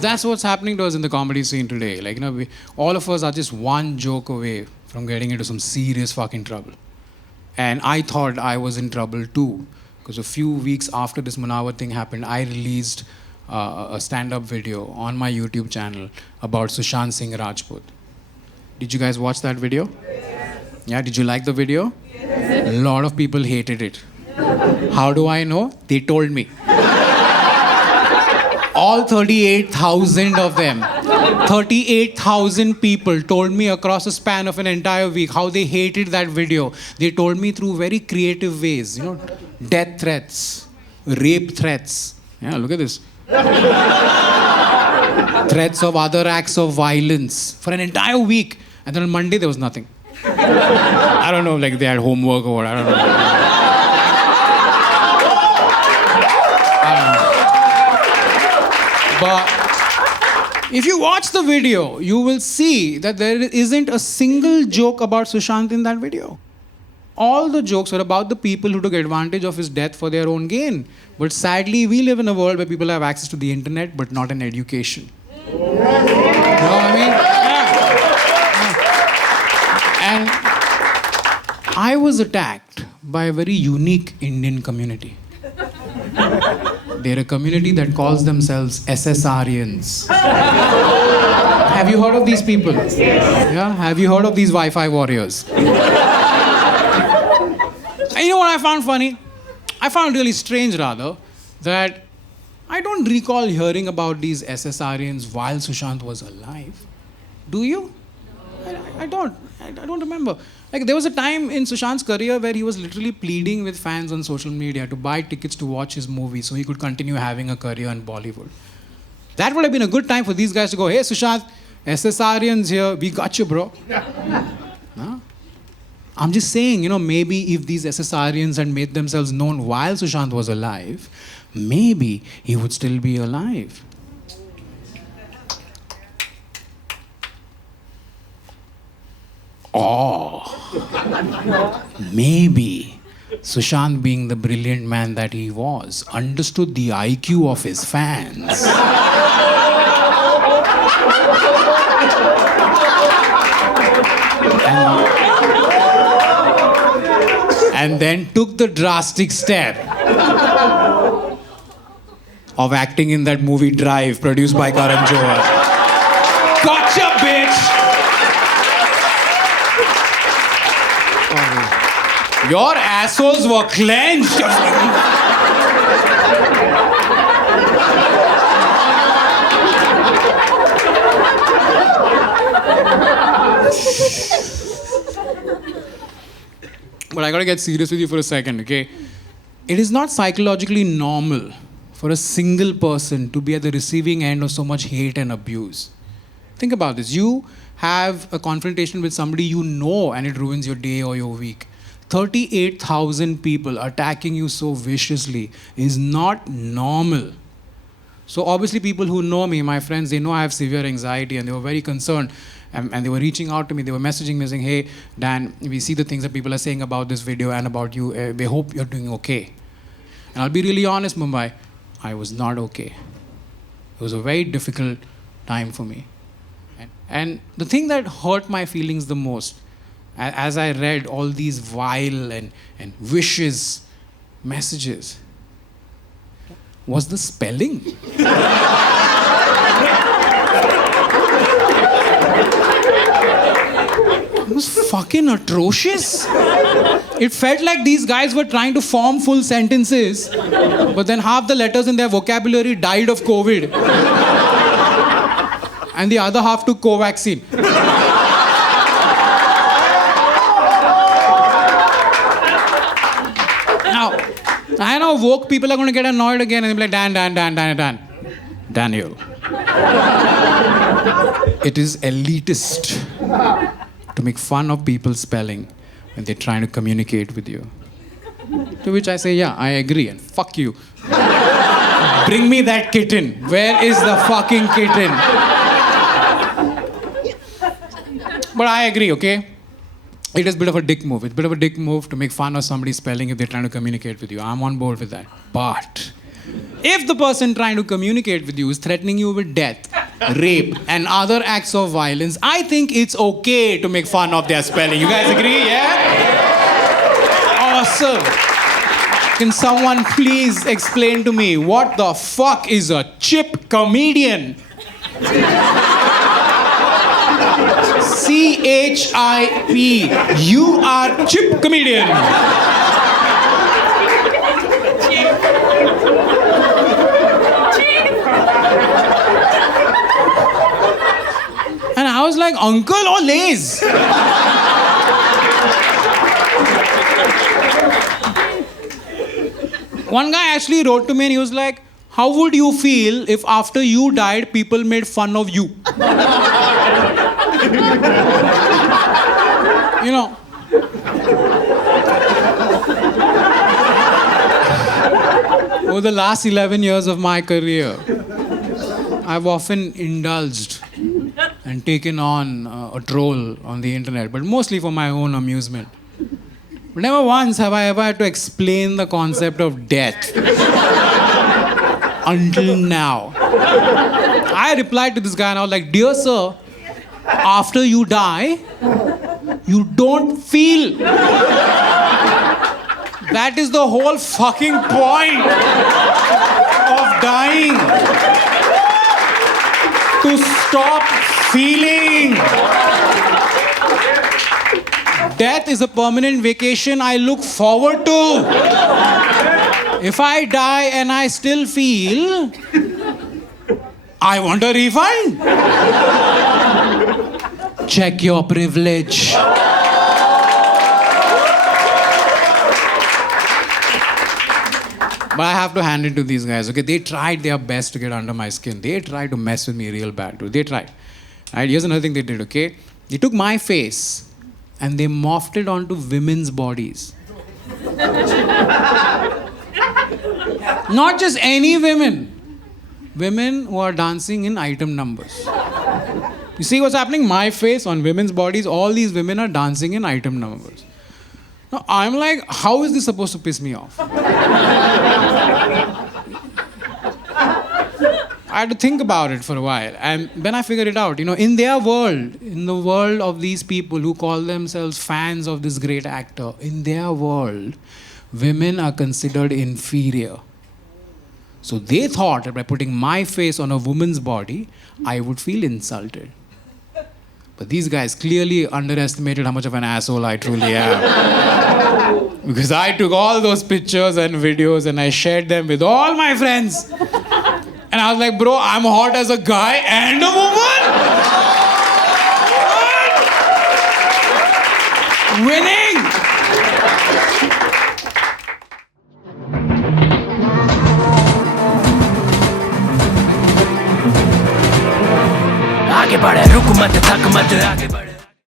That's what's happening to us in the comedy scene today. Like, all of us are just one joke away from getting into some serious fucking trouble. And I thought I was in trouble too. Because a few weeks after this Munawar thing happened, I released a stand-up video on my YouTube channel about Sushant Singh Rajput. Did you guys watch that video? Yes. Yeah, did you like the video? Yes. A lot of people hated it. How do I know? They told me. All 38,000 of them, 38,000 people told me across a span of an entire week how they hated that video. They told me through very creative ways, death threats, rape threats. Yeah, look at this. Threats of other acts of violence for an entire week. And then on Monday, there was nothing. I don't know, like they had homework or what, I don't know. But if you watch the video, you will see that there isn't a single joke about Sushant in that video. All the jokes were about the people who took advantage of his death for their own gain. But sadly, we live in a world where people have access to the internet, but not an education. You know what I mean? Yeah. And I was attacked by a very unique Indian community. They're a community that calls themselves Ssrians. Have you heard of these people? Yes. Yeah? Have you heard of these Wi-Fi warriors? And you know what I found funny? I found really strange, rather, that I don't recall hearing about these Ssrians while Sushant was alive. Do you? I don't. I don't remember. Like, there was a time in Sushant's career where he was literally pleading with fans on social media to buy tickets to watch his movie so he could continue having a career in Bollywood. That would have been a good time for these guys to go, hey, Sushant, Ssrians here, we got you, bro. No? I'm just saying, maybe if these Ssrians had made themselves known while Sushant was alive, maybe he would still be alive. Oh, maybe Sushant, being the brilliant man that he was, understood the IQ of his fans. And then took the drastic step of acting in that movie Drive, produced by Karan Johar. Gotcha, bitch! Your assholes were clenched. But I gotta get serious with you for a second, okay? It is not psychologically normal for a single person to be at the receiving end of so much hate and abuse. Think about this. You have a confrontation with somebody you know and it ruins your day or your week. 38,000 people attacking you so viciously is not normal. So obviously people who know me, my friends, they know I have severe anxiety and they were very concerned. And they were reaching out to me, they were messaging me saying, hey, Dan, we see the things that people are saying about this video and about you. We hope you're doing okay. And I'll be really honest, Mumbai, I was not okay. It was a very difficult time for me. And the thing that hurt my feelings the most, as I read all these vile and vicious messages, was the spelling. It was fucking atrocious. It felt like these guys were trying to form full sentences, but then half the letters in their vocabulary died of COVID. And the other half took Covaxin. Now, I know woke people are going to get annoyed again and they'll be like, Dan. Daniel. It is elitist to make fun of people's spelling when they're trying to communicate with you. To which I say, yeah, I agree, and fuck you. Bring me that kitten. Where is the fucking kitten? But I agree, okay? it is a bit of a dick move. It's a bit of a dick move to make fun of somebody's spelling if they're trying to communicate with you. I'm on board with that. But if the person trying to communicate with you is threatening you with death, rape, and other acts of violence, I think it's okay to make fun of their spelling. You guys agree? Yeah? Awesome. Can someone please explain to me what the fuck is a chip comedian? C-H-I-P. You are chip comedian. And I was like, uncle or Lays? One guy actually wrote to me and he was like, how would you feel if after you died, people made fun of you? You know. Over the last 11 years of my career, I've often indulged and taken on a troll on the internet, but mostly for my own amusement. But never once have I ever had to explain the concept of death. Until now. I replied to this guy and I was like, dear sir, after you die, you don't feel. That is the whole fucking point of dying. To stop feeling. Death is a permanent vacation I look forward to. If I die and I still feel, I want a refund. Check your privilege. But I have to hand it to these guys, okay? They tried their best to get under my skin. They tried to mess with me real bad, dude. They tried. Right? Here's another thing they did, okay? They took my face and they morphed it onto women's bodies. Not just any women. Women who are dancing in item numbers. You see what's happening? My face on women's bodies, all these women are dancing in item numbers. Now, I'm like, how is this supposed to piss me off? I had to think about it for a while. And then I figured it out. You know, in their world, in the world of these people who call themselves fans of this great actor, in their world, women are considered inferior. So they thought that by putting my face on a woman's body, I would feel insulted. But these guys clearly underestimated how much of an asshole I truly am. Because I took all those pictures and videos and I shared them with all my friends. And I was like, bro, I'm hot as a guy and a woman? What? Winning! आगे बढ़े रुक मत थक मत आगे बढ़े